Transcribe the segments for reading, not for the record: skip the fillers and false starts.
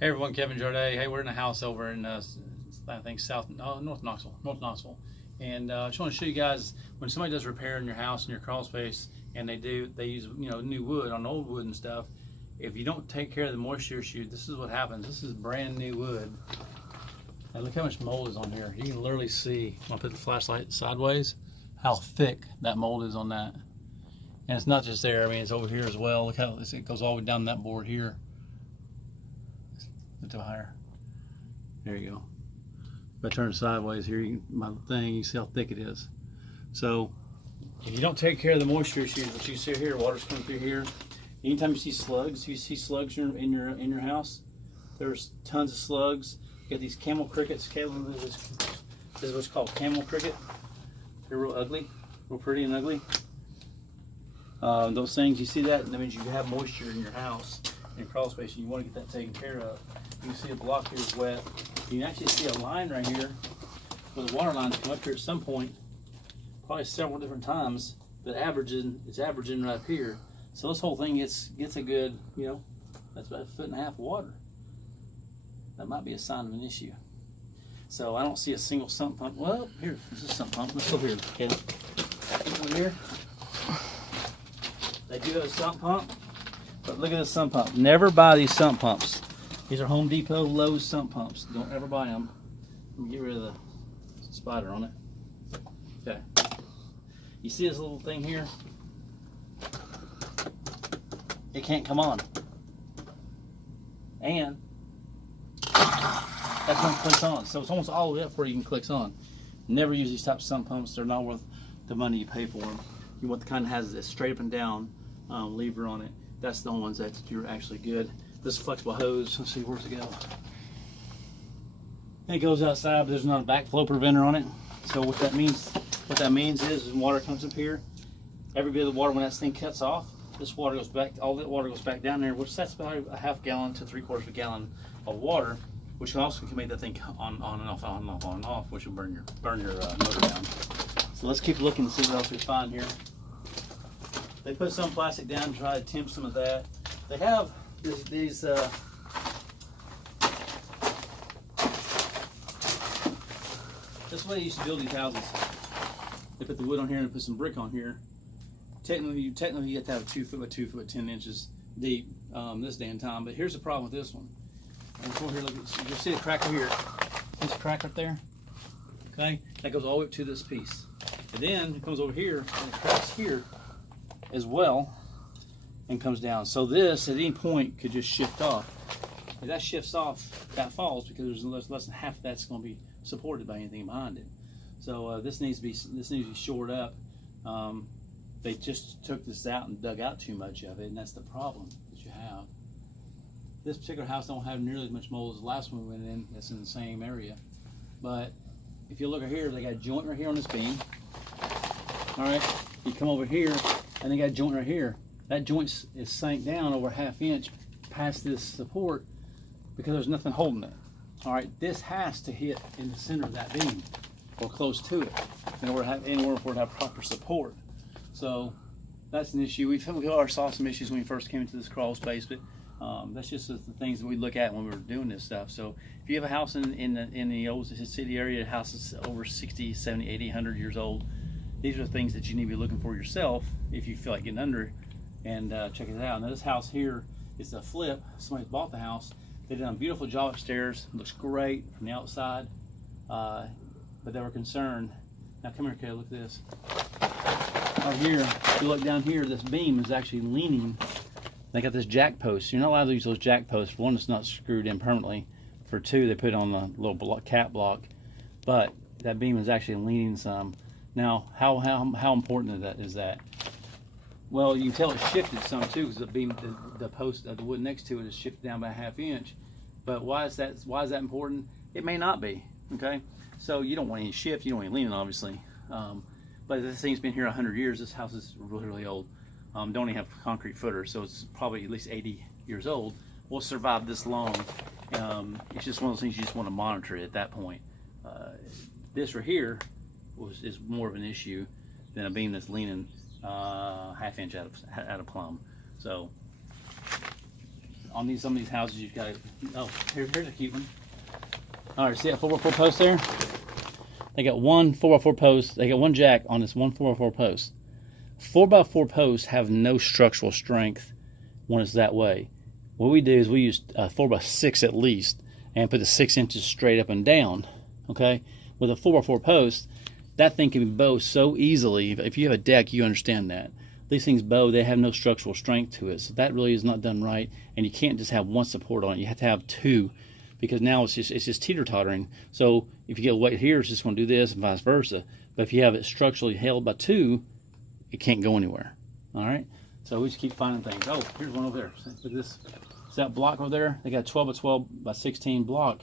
Hey everyone, Kevin Jarday. Hey, we're in a house over in I think North Knoxville, and I just want to show you guys when somebody does repair in your house in your crawl space, and they use new wood on old wood and stuff. If you don't take care of the moisture issue, this is what happens. This is brand new wood, and look how much mold is on here. You can literally see when I put the flashlight sideways how thick that mold is on that, and it's not just there. I mean, it's over here as well. Look how it goes all the way down that board here. To higher. There you go. If I turn sideways here, my thing, you see how thick it is. So if you don't take care of the moisture issues, what you see here, water's coming through here. Anytime you see slugs, in your house, there's tons of slugs. You got these camel crickets. This is what's called camel cricket. They're real ugly, real pretty and ugly. Those things, you see that means you have moisture in your house, in your crawl space, and you want to get that taken care of. You can see a block here is wet. You can actually see a line right here where the water lines come up here at some point, probably several different times, but it's averaging right up here. So this whole thing gets a good, that's about 1.5 feet of water. That might be a sign of an issue. So I don't see a single sump pump. Well, here, this is a sump pump. Let's go here, okay? Over here. They do have a sump pump, but look at this sump pump. Never buy these sump pumps. These are Home Depot, Lowe's sump pumps. Don't ever buy them. Let me get rid of the spider on it. Okay. You see this little thing here? It can't come on. And that's when it clicks on. So it's almost all the way up where you can click on. Never use these types of sump pumps. They're not worth the money you pay for them. You want the kind that has this straight up and down lever on it. That's the ones that you're actually good. This flexible hose, let's see, where's it go? It goes outside, but there's not a backflow preventer on it. So what that means is when water comes up here, every bit of the water, when that thing cuts off, this water goes back, all that water goes back down there, which that's about a 1/2 gallon to 3/4 of a gallon of water, which also can make that thing on and off, on and off, which will burn your motor down. So let's keep looking and see what else we find here. They put some plastic down to try to tempt some of that. They have these this way they used to build these houses. They put the wood on here and put some brick on here. Technically you have to have 2 foot by 2 foot 10 inches deep this day and time. But here's the problem with this one. Over here, look, you'll see the crack over here. This crack right there. Okay, that goes all the way up to this piece. And then it comes over here and it cracks here as well. And comes down. So this at any point could just shift off. If that shifts off, that falls because there's less than half of that's going to be supported by anything behind it. So this needs to be shored up. They just took this out and dug out too much of it, and that's the problem that you have. This particular house don't have nearly as much mold as the last one we went in. That's in the same area. But if you look at here, they got a joint right here on this beam. All right, you come over here, and they got a joint right here. That joint is sank down over 1/2 inch past this support because there's nothing holding it. All right, this has to hit in the center of that beam or close to it in order for it to have proper support. So that's an issue. We saw some issues when we first came into this crawl space, but that's just the things that we look at when we were doing this stuff. So if you have a house in the old city area, a house that's over 60, 70, 80, 100 years old, these are the things that you need to be looking for yourself if you feel like getting under it. And check it out. Now this house here is a flip. Somebody bought the house. They did a beautiful job upstairs. It looks great from the outside, but they were concerned. Now come here, Kay. Look at this. Out here, if you look down here, this beam is actually leaning. They got this jack post. You're not allowed to use those jack posts. For one, it's not screwed in permanently. For two, they put it on a little cap block. But that beam is actually leaning some. Now, how important is that? Well, you can tell it shifted some too, because the post of the wood next to it is shifted down by 1/2 inch. But why is that important? It may not be. Okay, so you don't want any shift, you don't want any leaning, obviously. But this thing's been here 100 years. This house is really old. Don't even have concrete footers, so it's probably at least 80 years old. Will survive this long. It's just one of those things you just want to monitor it at that point. This right here is more of an issue than a beam that's leaning 1/2 inch out of plumb. So on these some of these houses you've got. Oh, here's a cute one. All right, see that 4x4 post there? They got one 4x4 post. They got one jack on this one 4x4 post. 4x4 posts have no structural strength when it's that way. What we do is we use 4x6 at least, and put the 6 inches straight up and down. Okay, with a 4x4 post, that thing can be bowed so easily. If you have a deck, you understand that. These things bow, they have no structural strength to it. So that really is not done right. And you can't just have one support on it. You have to have two, because now it's just teeter-tottering. So if you get weight here, it's just going to do this and vice versa. But if you have it structurally held by two, it can't go anywhere. All right? So we just keep finding things. Oh, here's one over there. Look at this. See that block over there? They got a 12 by 12 by 16 block.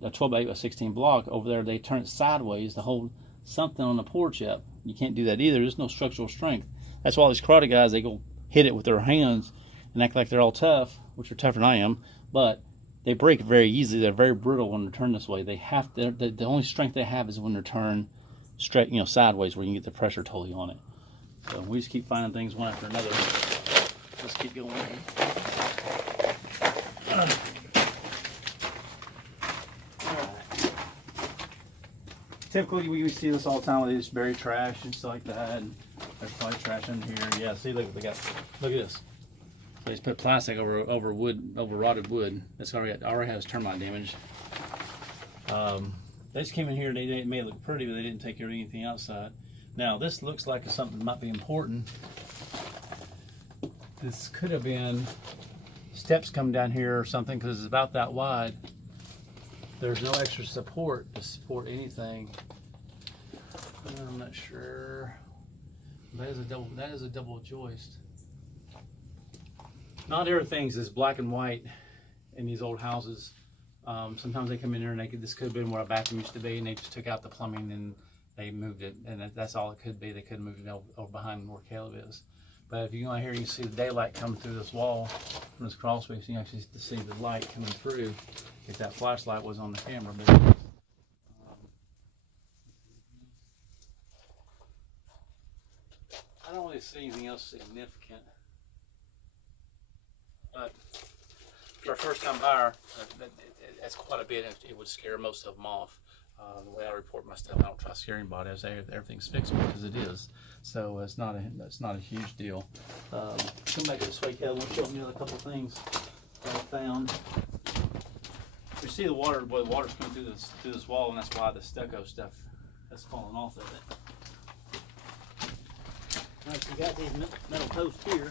A 12 by 8 by 16 block over there. They turn it sideways to hold something on the porch up. You can't do that either. There's no structural strength. That's why all these karate guys, they go hit it with their hands and act like they're all tough, which are tougher than I am, but they break very easily. They're very brittle when they're turned this way. They have to, the only strength they have is when they're turned straight, you know, sideways, where you can get the pressure totally on it. So we just keep finding things one after another. Let's keep going. Typically, we see this all the time. They just bury trash and stuff like that. And there's probably trash in here. Yeah, see, look, look at this. They just put plastic over wood, over rotted wood. That's already has termite damage. They just came in here. They made it look pretty, but they didn't take care of anything outside. Now, this looks like something that might be important. This could have been steps come down here or something, because it's about that wide. There's no extra support to support anything. I'm not sure. That is a double joist. Not everything's is black and white in these old houses. Sometimes they come in there and this could have been where a bathroom used to be, and they just took out the plumbing and they moved it, and that's all it could be. They could have moved it over behind where Caleb is. But if you go out here, you can see the daylight coming through this wall from this crawl space. You can actually see the light coming through. If that flashlight was on the camera, but I don't really see anything else significant. But for a first-time buyer, that's quite a bit. It would scare most of them off. The way I report my stuff, I don't try to scare anybody. I say everything's fixable, because it is. So it's not a huge deal. Come back to this way, Kelly. We'll show you a couple of things that I found. You see the water, boy, the water's coming through this wall, and that's why the stucco stuff has fallen off of it. All right, so you got these metal posts here.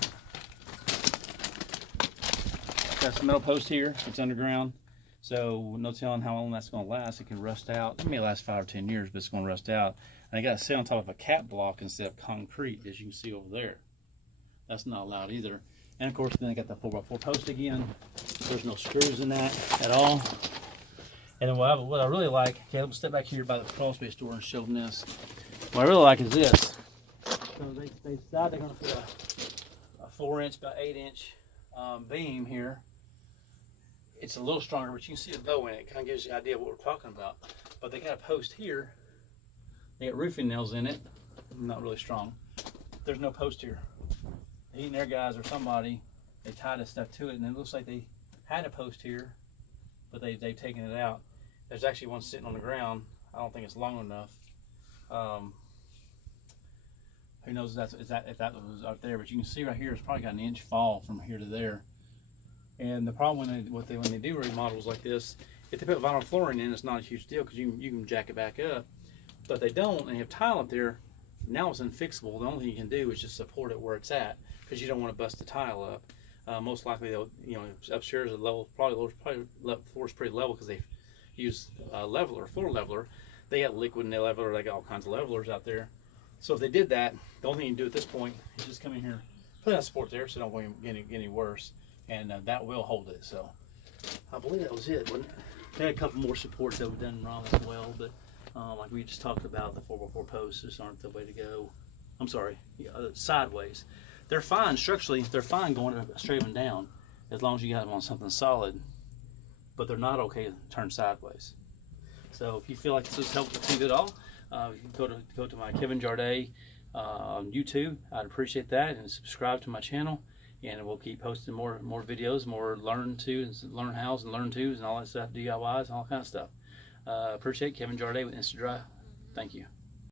Got some metal post here. It's underground, so no telling how long that's going to last. It can rust out. It may last 5 or 10 years, but it's going to rust out. And I got to sit on top of a cap block instead of concrete, as you can see over there. That's not allowed either. And of course, then I got the 4x4 post again. There's no screws in that at all. And then what I really like, okay, let's step back here by the Crawlspace door and show them this. What I really like is this. So they decide they're going to put a 4-inch by 8-inch beam here. It's a little stronger, but you can see a bow in it. It kind of gives you an idea of what we're talking about. But they got a post here. They got roofing nails in it. Not really strong. There's no post here. The heat and air guys or somebody, they tied this stuff to it, and it looks like they had a post here, but they've taken it out. There's actually one sitting on the ground. I don't think it's long enough. Who knows if that was up there, but you can see right here, it's probably got an inch fall from here to there. And the problem when they do remodels like this, if they put vinyl flooring in, it's not a huge deal, because you can jack it back up. But if they don't, and you have tile up there, now it's unfixable. The only thing you can do is just support it where it's at, because you don't want to bust the tile up. Most likely, they'll, upstairs the level probably floor's pretty level, because they use leveler, floor leveler. They got liquid nail leveler. They got all kinds of levelers out there. So if they did that, the only thing you can do at this point is just come in here, put that support there, so it don't get any worse, and that will hold it. So I believe that was it, wasn't it? They had a couple more supports that were done wrong as well, but like we just talked about, the 4x4 posts just aren't the way to go. I'm sorry, sideways. They're fine structurally. They're fine going straight and down, as long as you got them on something solid. But they're not okay turned sideways. So if you feel like this has helped you at all, go to my Kevin Jarday on YouTube. I'd appreciate that, and subscribe to my channel. and we'll keep posting more videos, more learn tos, learn hows, and learn tos, and all that stuff, DIYs, and all kind of stuff. Appreciate Kevin Jarday with InstaDry. Thank you.